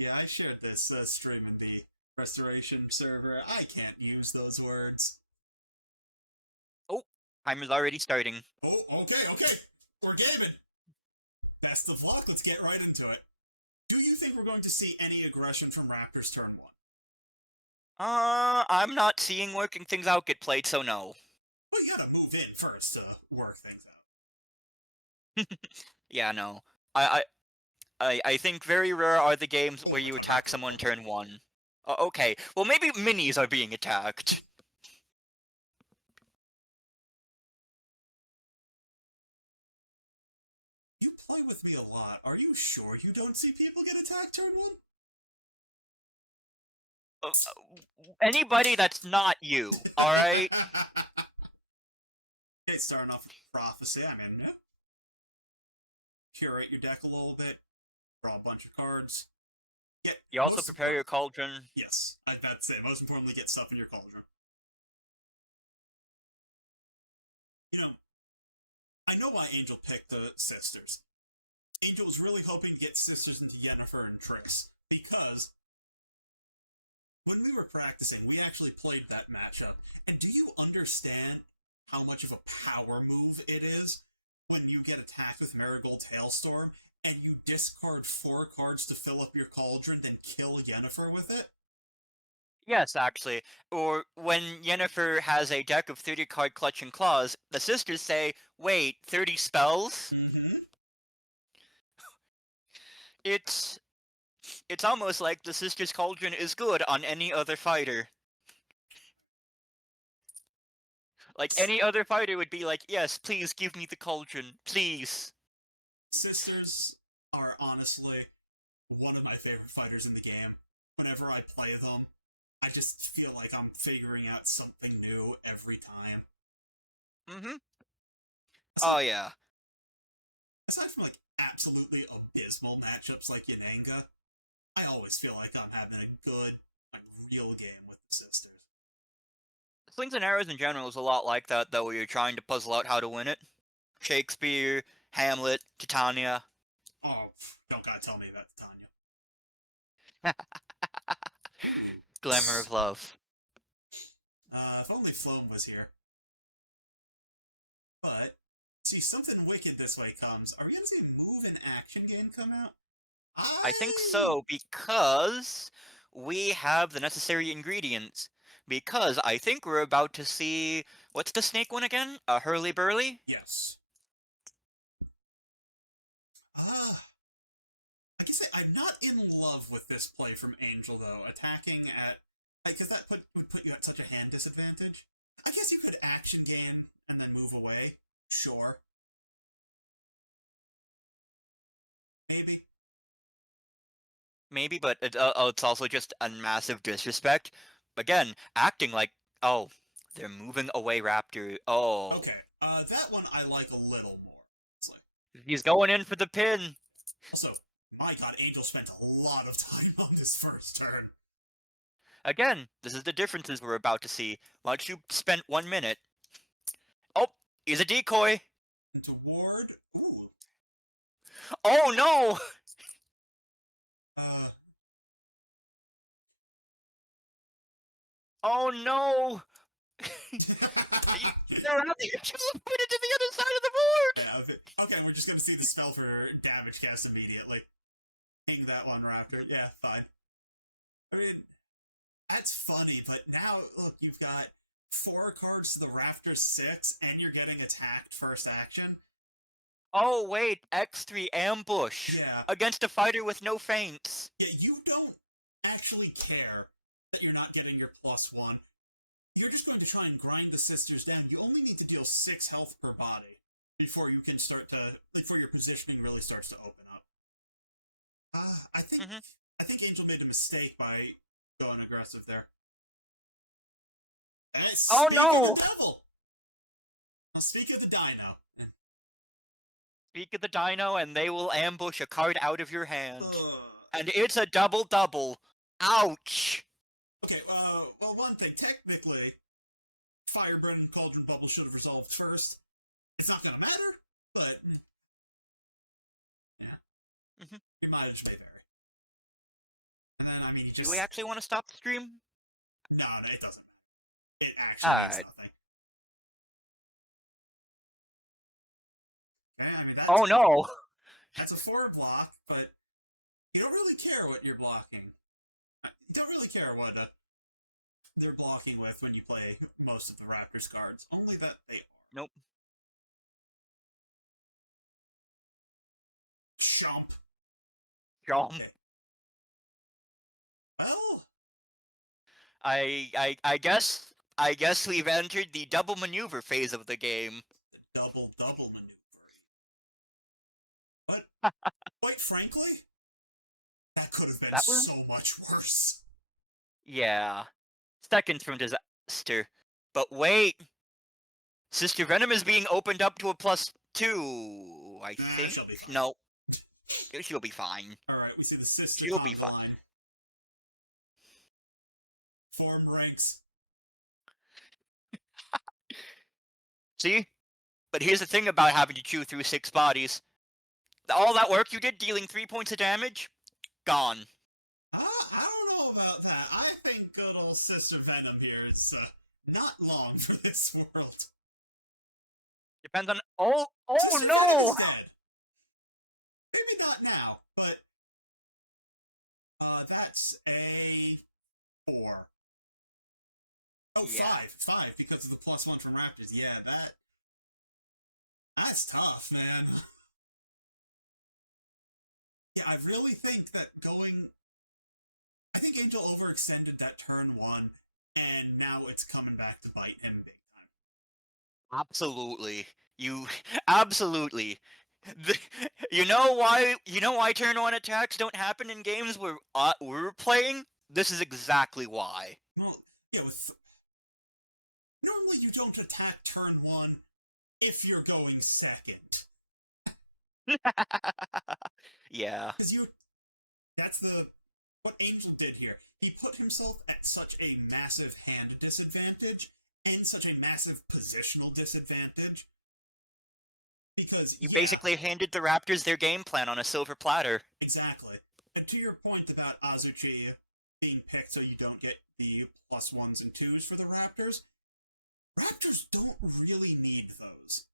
Yeah, I shared this stream in the restoration server. I can't use those words. Oh, time is already starting. Oh, okay. We're gaming. Best of luck. Let's get right into it. Do you think we're going to see any aggression from Raptors turn one? I'm not seeing working things out get played, so no. Well, you gotta move in first to work things out. Yeah, no. I, I think very rare are the games Oh, where I you thought you were attack talking someone about turn me. one. Okay, well maybe minis are being attacked. You play with me a lot. Are you sure you don't see people get attacked turn one? Anybody that's not you, alright? Okay, starting off with Prophecy. I mean, yeah. Curate your deck a little bit. Draw a bunch of cards. Get You also most prepare your importantly, cauldron. yes, that's it. Most importantly, get stuff in your cauldron. You know, I know why Angel picked the sisters. Angel was really hoping to get sisters into Yennefer and Trix because when we were practicing, we actually played that matchup. And do you understand how much of a power move it is when you get attacked with Marigold Hailstorm and you discard 4 cards to fill up your cauldron, then kill Yennefer with it? Yes, actually. Or when Yennefer has a deck of 30 card Clutch and Claws, the sisters say, wait, 30 spells? Mm-hmm. It's it's almost like the sisters' cauldron is good on any other fighter. Like any other fighter would be like, yes, please give me the cauldron, please. Sisters are honestly one of my favorite fighters in the game. Whenever I play them, I just feel like I'm figuring out something new every time. Mm-hmm. Aside, Oh yeah. aside from like absolutely abysmal matchups like Yananga, I always feel like I'm having a good, like real game with the sisters. Slings and arrows in general is a lot like that, though, where you're trying to puzzle out how to win it. Shakespeare, Hamlet, Titania. Oh, don't gotta tell me about Tanya. Glamour of love. If only Floam was here. But, see, something wicked this way comes. Are we gonna see a move and action game come out? I think I. so, because we have the necessary ingredients. Because I think we're about to see, what's the snake one again? A hurly-burly? Yes. Uh, I guess I'm not in love with this play from Angel, though. Attacking at. Because that would put you at such a hand disadvantage. I guess you could action gain and then move away. Sure. Maybe. Maybe, but it's also just a massive disrespect. Again, acting like, oh, they're moving away Raptor. Oh, Okay. That one I like a little more. It's like. he's going in for the pin. Also, my god, Angel spent a lot of time on this first turn. Again, this is the differences we're about to see. Muddshoe spent 1 minute. Oh, he's a decoy. Into Ward. Ooh. Oh no! Uh. Oh no! They're out there. Teleported to the other side of the board. Yeah, okay, we're just gonna see the spell for damage cast immediately. Hang that one, Raptor. Yeah, fine. I mean, that's funny, but now, look, you've got 4 cards to the Raptor 6, and you're getting attacked first action. Oh wait, X3 ambush Yeah, against a fighter with no feints. yeah, you don't actually care that you're not getting your +1. You're just going to try and grind the sisters down. You only need to deal 6 health per body before you can start to, before your positioning really starts to open up. I think Mm-hmm. I think Angel made a mistake by going aggressive there. And Oh speak of no! the devil. Now speak of the dino. Speak of the dino, and they will ambush a card out of your hand. Ugh. And it's a double-double. Ouch! Okay, well, one thing. Technically, Fireburn and Cauldron Bubble should have resolved first. It's not gonna matter, but yeah, Mm-hmm. your mileage may vary. And then, I mean, you Do just... we actually want to stop the stream? No, it doesn't. It actually means Alright. nothing. Okay, I mean, Oh no! that's a 4 block, but you don't really care what you're blocking. You don't really care what they're blocking with when you play most of the Raptors cards. Only that they are. Nope. Chomp. Jump. Okay. Well, I guess we've entered the double maneuver phase of the game. the double maneuver. But, quite frankly, that could have been That was... so much worse. Yeah. Seconds from disaster. But wait! Sister Venom is being opened up to a +2, I think? She'll be fine. No. She'll be fine. Alright, we see the sister She'll on be the fine. line. Form ranks. See? But here's the thing about having to chew through 6 bodies. All that work you did dealing 3 points of damage, gone. I don't know about that. I think good old Sister Venom here is not long for this world. Depends on... Oh Sister no! Venom is dead. Maybe not now, but that's a 4. Oh, Yeah. 5 because of the +1 from Raptors. Yeah, that's tough, man. Yeah, I really think that I think Angel overextended that turn 1, and now it's coming back to bite him big time. Absolutely. Absolutely. You know why turn 1 attacks don't happen in games where we're playing? This is exactly why. Well, yeah, normally you don't attack turn 1 if you're going second. Yeah. Because that's what Angel did here. He put himself at such a massive hand disadvantage and such a massive positional disadvantage. Because You basically handed the Raptors their game plan on a silver platter. Exactly. And to your point about Azuchi being picked so you don't get the +1s and 2s for the Raptors don't really need those.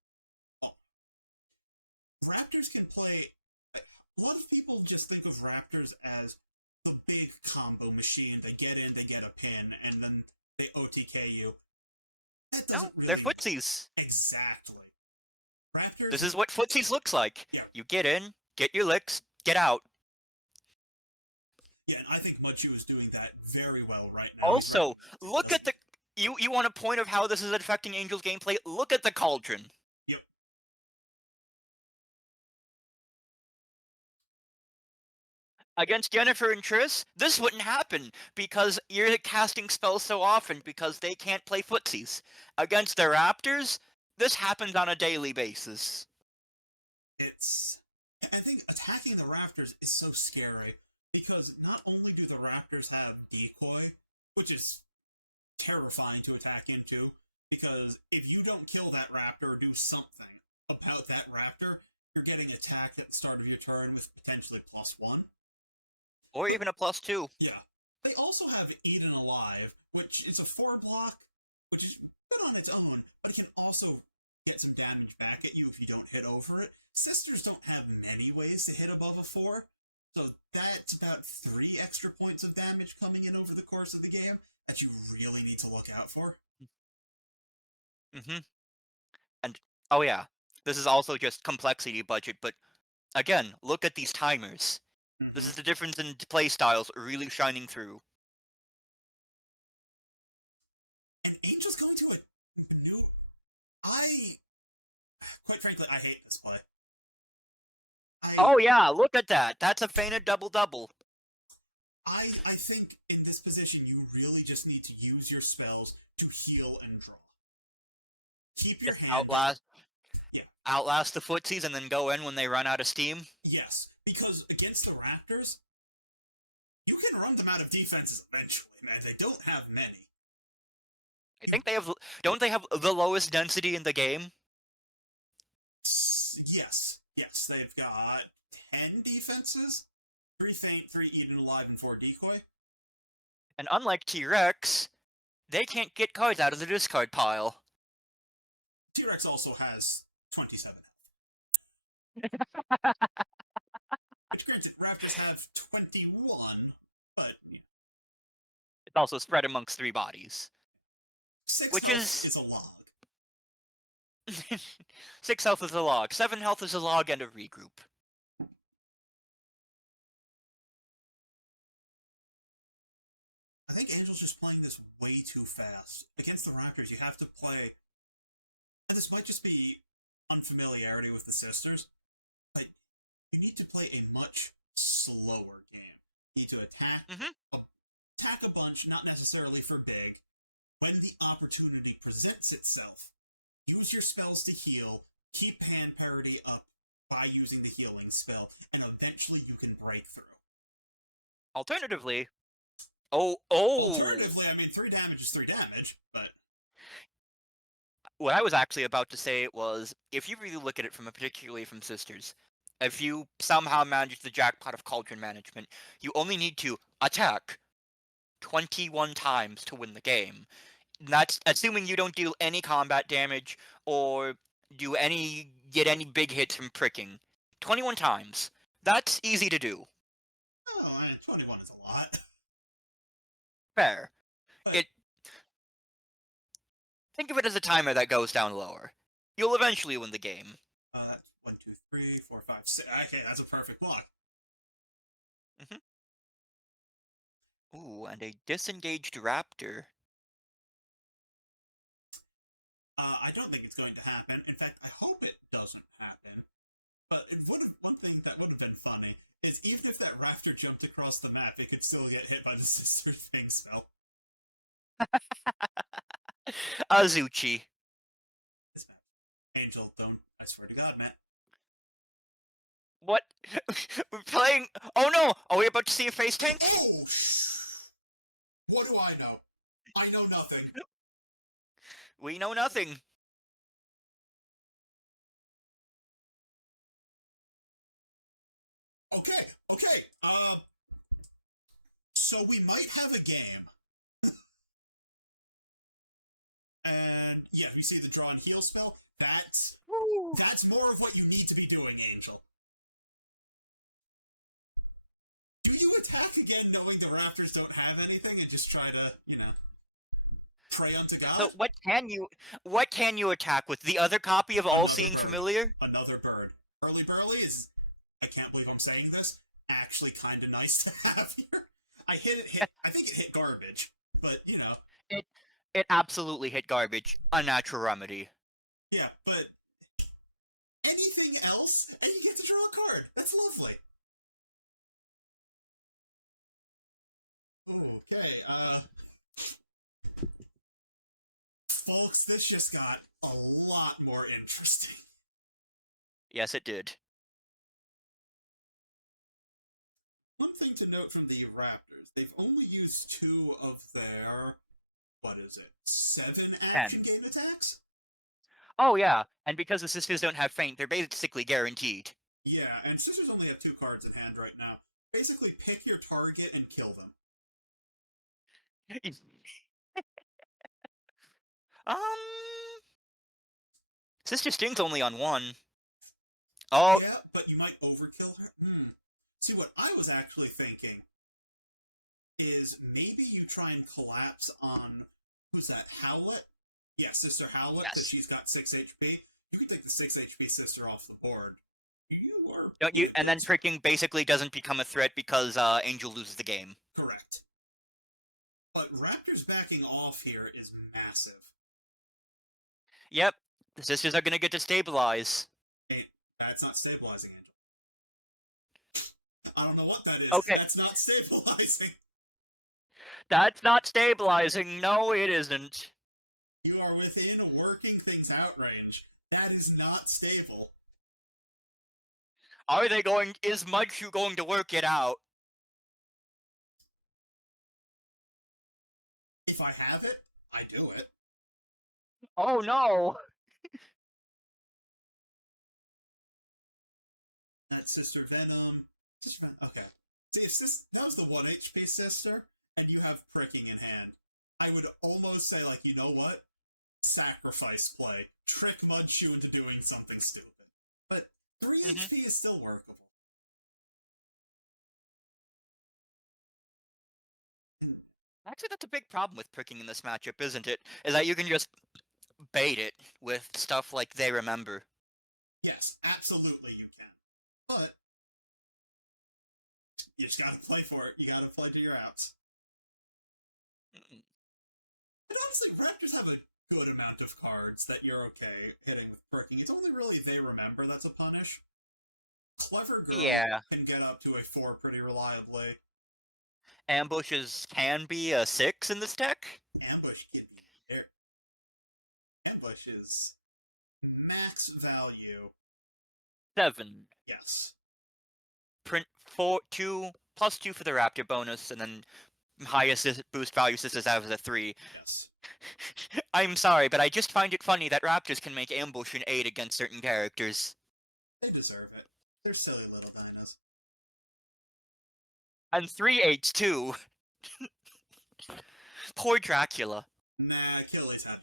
Raptors can play... A lot of people just think of Raptors as the big combo machine. They get in, they get a pin, and then they OTK you. That doesn't really... They're footsies. Exactly. Raptors... This is what footsies looks like. Yeah. You get in, get your licks, get out. Yeah, and I think Muddshoe is doing that very well right now. Also, look at the... You want a point of how this is affecting Angel's gameplay? Look at the cauldron. Yep. Against Jennifer and Triss, this wouldn't happen because you're casting spells so often because they can't play footsies. Against the Raptors, this happens on a daily basis. I think attacking the Raptors is so scary because not only do the Raptors have decoy, which is terrifying to attack into, because if you don't kill that Raptor or do something about that Raptor, you're getting attacked at the start of your turn with potentially +1. Or even a +2. Yeah. They also have Eaten Alive, which is a 4 block, which is good on its own, but it can also get some damage back at you if you don't hit over it. Sisters don't have many ways to hit above a 4, so that's about 3 extra points of damage coming in over the course of the game that you really need to look out for. Mm-hmm. And, oh yeah, this is also just complexity budget, but again, look at these timers. Mm-hmm. This is the difference in play styles really shining through. And Angel's going to a new... Quite frankly, I hate this play. Oh yeah, look at that. That's a feinted double-double. I think in this position, you really just need to use your spells to heal and draw. Keep your hand... Outlast the footsies and then go in when they run out of steam? Yes, because against the Raptors, you can run them out of defenses eventually, man. They don't have many. I think they have... Don't they have the lowest density in the game? Yes. They've got 10 defenses? 3 faint, 3 eaten alive, and 4 decoy. And unlike T-Rex, they can't get cards out of the discard pile. T-Rex also has 27 Which, granted, Raptors have 21, but It's also spread amongst 3 bodies. 6 Which health is a log. 6 health is a log, 7 health is a log, and a regroup. I think Angel's just playing this way too fast. Against the Raptors, you have to play... And this might just be unfamiliarity with the sisters, but you need to play a much slower game. You need to attack a bunch, not necessarily for big. When the opportunity presents itself, use your spells to heal, keep hand parity up by using the healing spell, and eventually you can break through. Alternatively, Alternatively, I mean, 3 damage is 3 damage, but... What I was actually about to say was, if you really look at it particularly from Sisters, if you somehow manage the jackpot of Cauldron Management, you only need to attack 21 times to win the game. That's assuming you don't do any combat damage or get any big hits from pricking. 21 times. That's easy to do. Oh, 21 is a lot. Fair. But... Think of it as a timer that goes down lower. You'll eventually win the game. That's 1, 2, 3, 4, 5, 6. Okay, that's a perfect block. Ooh, and a disengaged raptor. I don't think it's going to happen. In fact, I hope it doesn't happen. But one thing that would have been funny is even if that raptor jumped across the map, it could still get hit by the Sister Thing spell. Azuchi. Angel, don't. I swear to God, man. What? We're playing... Oh no! Are we about to see a face tank? Oh! What do I know? I know nothing. We know nothing. Okay. So we might have a game. And yeah, you see the draw and heal spell? That's more of what you need to be doing, Angel. Do you attack again knowing the Raptors don't have anything and just try to, pray unto God? So what can you attack with? The other copy of All-Seeing Familiar? Another bird. Burly Burly is, I can't believe I'm saying this, actually kind of nice to have here. I think it hit garbage, but, It absolutely hit garbage. Unnatural remedy. Yeah, but anything else, and you get to draw a card. That's lovely. Okay, folks, this just got a lot more interesting. Yes, it did. One thing to note from the Raptors, they've only used 2 of their, 7 action game attacks? Oh yeah, and because the Sisters don't have Feint, they're basically guaranteed. Yeah, and Sisters only have 2 cards in hand right now. Basically, pick your target and kill them. Sister Sting's only on 1. Oh. Yeah, but you might overkill her. See, what I was actually thinking is maybe you try and collapse on, who's that, Howlet? Yeah, Sister Howlet, Yes. that she's got 6 HP. You can take the 6 HP Sister off the board. And then pricking basically doesn't become a threat because Angel loses the game. Correct. But Raptors backing off here is massive. Yep, the Sisters are gonna get to stabilize. That's not stabilizing, Angel. I don't know what that is. Okay. That's not stabilizing. That's not stabilizing. No, it isn't. You are within a working things out range. That is not stable. Is Muddshoe going to work it out? If I have it, I do it. Oh no! That's Sister Venom. Okay. If that was the 1 HP sister, and you have pricking in hand, I would almost say, like, you know what? Sacrifice play. Trick Muddshoe into doing something stupid. But 3 HP is still workable. Actually, that's a big problem with pricking in this matchup, isn't it? Is that you can just bait it with stuff like They Remember. Yes, absolutely you can. But you just gotta play for it. You gotta play to your outs. And honestly, Raptors have a good amount of cards that you're okay hitting with pricking. It's only really They Remember that's a punish. Clever Girl can get up to a 4 pretty reliably. Ambushes can be a 6 in this deck? Ambush can be there. Ambush is max value. 7. Yes. Print 2 plus 2 for the Raptor bonus, and then highest boost value sisters out of the 3. Yes. I'm sorry, but I just find it funny that Raptors can make ambush an 8 against certain characters. They deserve it. They're silly little dinos. And 3 8s too. Poor Dracula. Nah, Achilles had to come.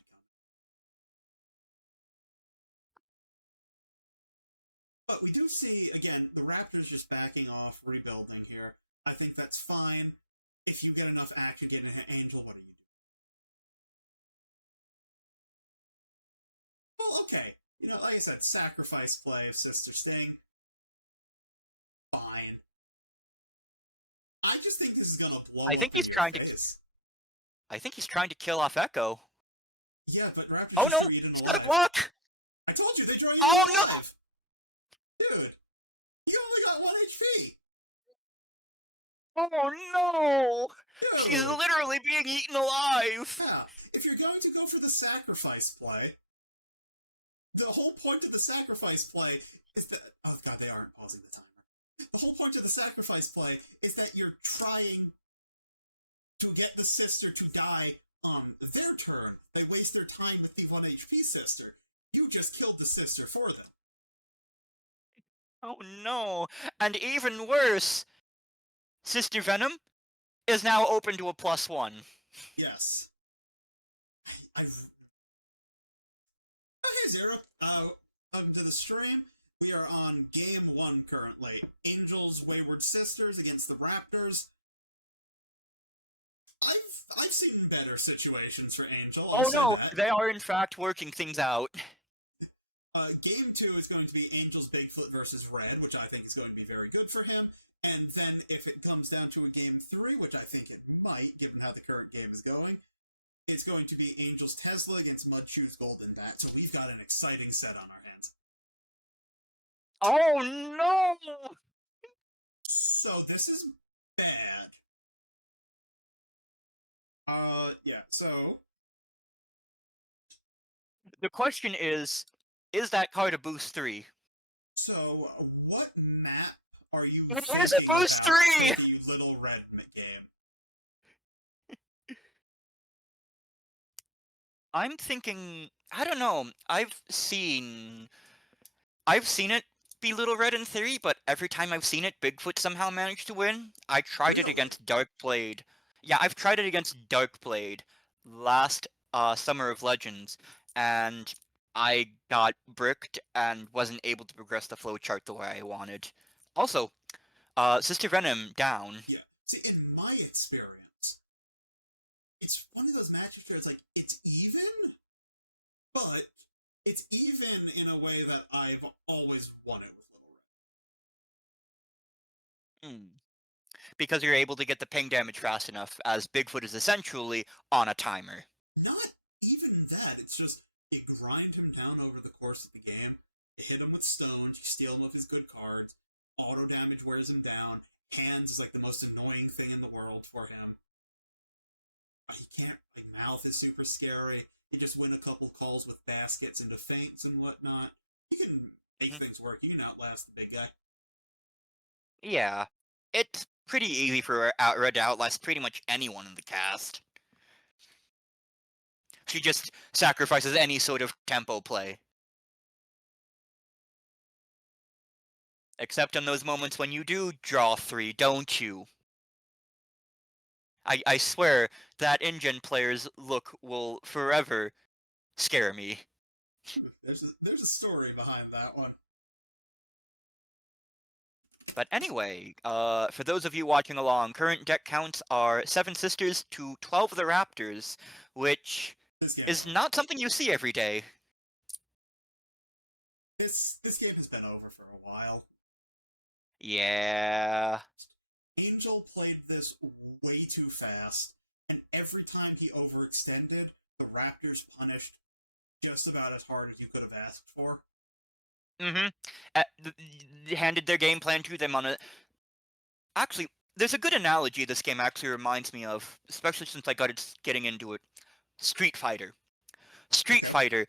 But we do see, again, the Raptors just backing off, rebuilding here. I think that's fine. If you get enough action getting an Angel, what do you do? Well, okay. You know, like I said, sacrifice play of Sister Sting. Fine. I just think this is gonna blow I think up he's in your trying face. I think he's trying to kill off Echo. Yeah, but Raptors Oh just no! draw you He's alive. got a block! I told you, they draw you Oh alive! No! Dude, you only got 1 HP! Oh no! Dude. He's literally being eaten alive! Yeah, if you're going to go for the sacrifice play, the whole point of the sacrifice play is that... Oh god, they aren't pausing the timer. The whole point of the sacrifice play is that you're trying to get the sister to die on their turn. They waste their time with the 1 HP sister. You just killed the sister for them. Oh no! And even worse, Sister Venom is now open to a +1. Yes. Okay, Zero. Welcome to the stream. We are on Game 1 currently. Angels, Wayward Sisters against the Raptors. I've seen better situations for Angel. Oh no, they are in fact working things out. Game 2 is going to be Angel's Bigfoot versus Red, which I think is going to be very good for him. And then if it comes down to a Game 3, which I think it might, given how the current game is going, it's going to be Angel's Tesla against Mudshoe's Golden Bat. So we've got an exciting set on our hands. Oh no! So this is bad. Yeah, so... The question is that card a boost 3? So, what map are you It is a boost 3! You little red game? I'm thinking... I don't know. I've seen it be Little Red in theory, but every time I've seen it, Bigfoot somehow managed to win. I tried it against Darkblade. Yeah, I've tried it against Darkblade last Summer of Legends, and I got bricked and wasn't able to progress the flowchart the way I wanted. Also, Sister Venom down. Yeah. See, in my experience, it's one of those matches where it's like, it's even, but it's even in a way that I've always won it with Little Red. Because you're able to get the ping damage fast enough, as Bigfoot is essentially on a timer. Not even that, it's just, you grind him down over the course of the game, you hit him with stones, you steal him of his good cards, auto damage wears him down, hands is like the most annoying thing in the world for him. He can't, like, mouth is super scary, you just win a couple calls with baskets into feints and whatnot. You can make things work, you can outlast the big guy. Yeah, it's pretty easy for Red to outlast pretty much anyone in the cast. She just sacrifices any sort of tempo play. Except in those moments when you do draw 3, don't you? I swear that InGen player's look will forever scare me. There's a story behind that one. But anyway, for those of you watching along, current deck counts are 7 Sisters to 12 of the Raptors, which is not something you see every day. This game has been over for a while. Yeah. Angel played this way too fast, and every time he overextended, the Raptors punished just about as hard as you could have asked for. Handed their game plan to them on a... Actually, there's a good analogy this game actually reminds me of, especially since I got getting into it. Street Fighter. Street Fighter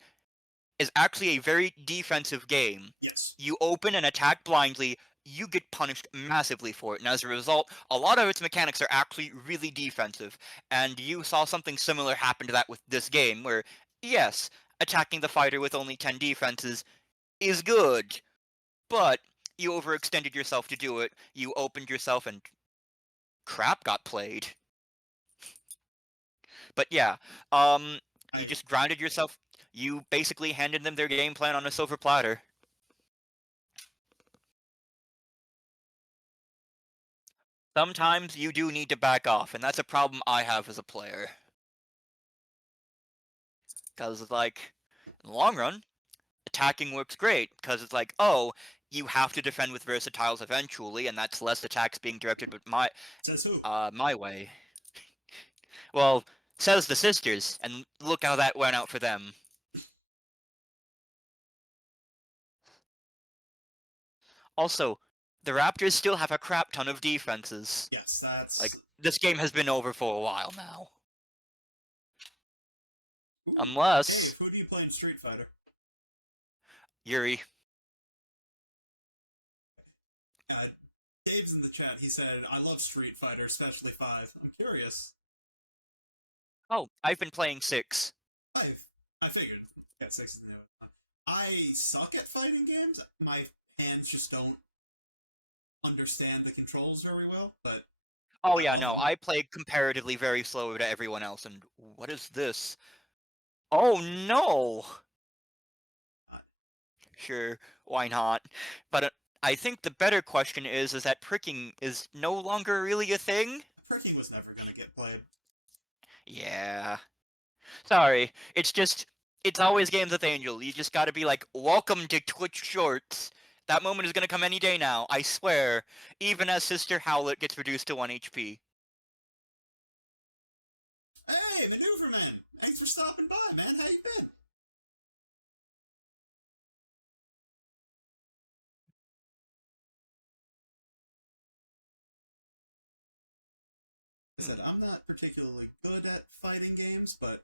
is actually a very defensive game. Yes. You open and attack blindly, you get punished massively for it, and as a result, a lot of its mechanics are actually really defensive. And you saw something similar happen to that with this game, where, yes, attacking the fighter with only 10 defenses is good, but you overextended yourself to do it, you opened yourself, and crap got played. But yeah, you just grounded yourself. You basically handed them their game plan on a silver platter. Sometimes you do need to back off, and that's a problem I have as a player. Because, like, in the long run, attacking works great, because it's like, oh, you have to defend with versatiles eventually, and that's less attacks being directed but my way. Well, says the Sisters, and look how that went out for them. Also, the Raptors still have a crap ton of defenses. Yes, that's... Like, this game has been over for a while now. Ooh. Unless... Hey, who do you play in Street Fighter? Yuri. Dave's in the chat, he said, I love Street Fighter, especially 5. I'm curious. Oh, I've been playing 6. I figured. Yeah, 6 is the new one. I suck at fighting games. My hands just don't understand the controls very well, but... Oh yeah, no, I play comparatively very slow to everyone else, and what is this? Oh no! Sure, why not? But I think the better question is that pricking is no longer really a thing? Pricking was never gonna get played. Yeah. Sorry, it's always games with Angel. You just gotta be like, welcome to Twitch Shorts. That moment is gonna come any day now, I swear. Even as Sister Howlett gets reduced to 1 HP. Hey, Maneuverman! Thanks for stopping by, man. How you been? I said, I'm not particularly good at fighting games, but...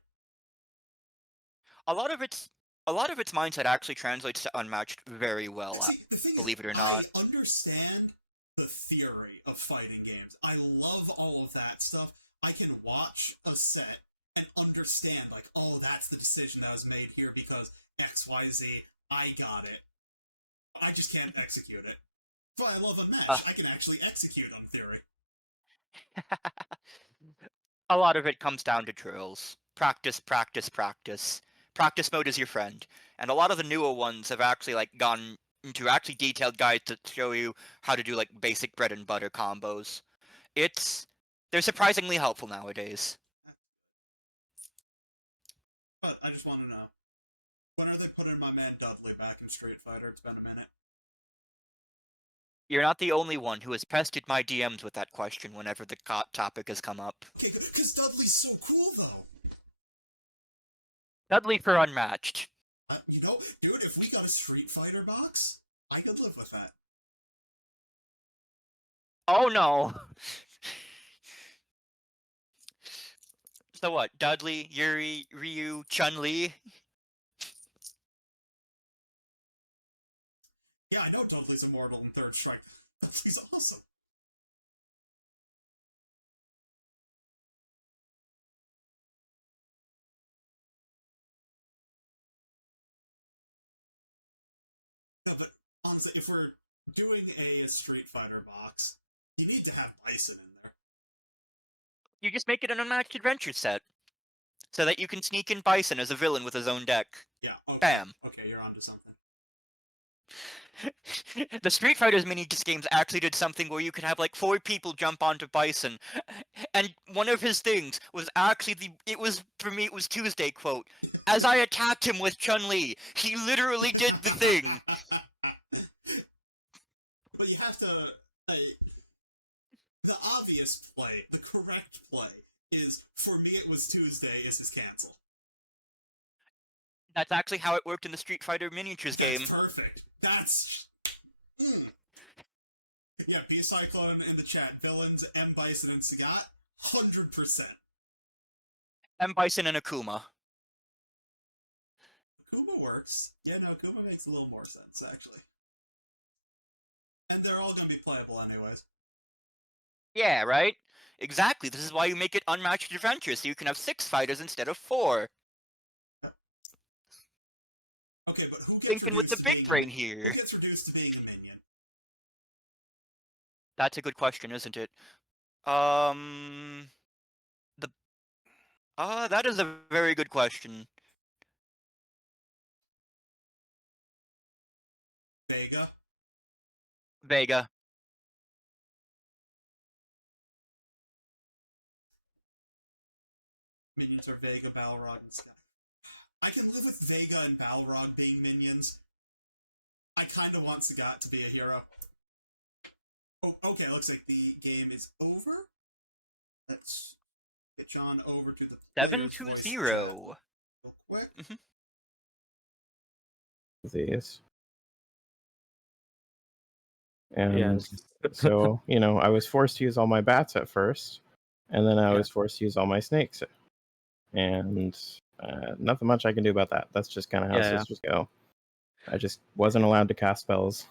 A lot of its mindset actually translates to Unmatched very well, See, the thing believe is, it or not. I understand the theory of fighting games. I love all of that stuff. I can watch a set and understand, like, oh, that's the decision that was made here because XYZ, I got it. I just can't execute it. That's why I love Unmatched. I can actually execute on theory. A lot of it comes down to drills. Practice, practice, practice. Practice mode is your friend. And a lot of the newer ones have actually like gone into actually detailed guides to show you how to do like basic bread and butter combos. They're surprisingly helpful nowadays. But I just want to know, when are they putting my man Dudley back in Street Fighter? It's been a minute. You're not the only one who has pested my DMs with that question whenever the topic has come up. Okay, because Dudley's so cool, though. Dudley for Unmatched. You know, dude, if we got a Street Fighter box, I could live with that. Oh no! So what? Dudley, Yuri, Ryu, Chun-Li? Yeah, I know Dudley's immortal in Third Strike. Dudley's awesome. No, but honestly, if we're doing a Street Fighter box, you need to have Bison in there. You just make it an Unmatched Adventure set, so that you can sneak in Bison as a villain with his own deck. Yeah. Okay. Bam. Okay, you're onto something. The Street Fighters mini games actually did something where you could have like 4 people jump onto Bison, and one of his things was actually it was Tuesday quote. As I attacked him with Chun-Li, he literally did the thing. But you have to. The obvious play, the correct play, is for me it was Tuesday. Is his cancel? That's actually how it worked in the Street Fighter miniatures game. That's perfect. That's. Yeah, B-Cyclone in the chat. Villains, M. Bison and Sagat, 100%. M. Bison and Akuma. Akuma works. Yeah, no, Akuma makes a little more sense, actually. And they're all going to be playable anyways. Yeah, right? Exactly. This is why you make it Unmatched Adventure, so you can have 6 fighters instead of 4. Okay, but who gets Thinking with the big brain Who here. gets reduced to being a minion? That's a good question, isn't it? That is a very good question. Vega. Minions are Vega, Balrog, and Sky. I can live with Vega and Balrog being minions. I kind of want Sagat to be a hero. Oh, okay, looks like the game is over. Let's pitch on over to the 7-0. Real quick. These. And so, I was forced to use all my bats at first, and then I was forced to use all my snakes. And nothing much I can do about that. That's just kind of how systems go. I just wasn't allowed to cast spells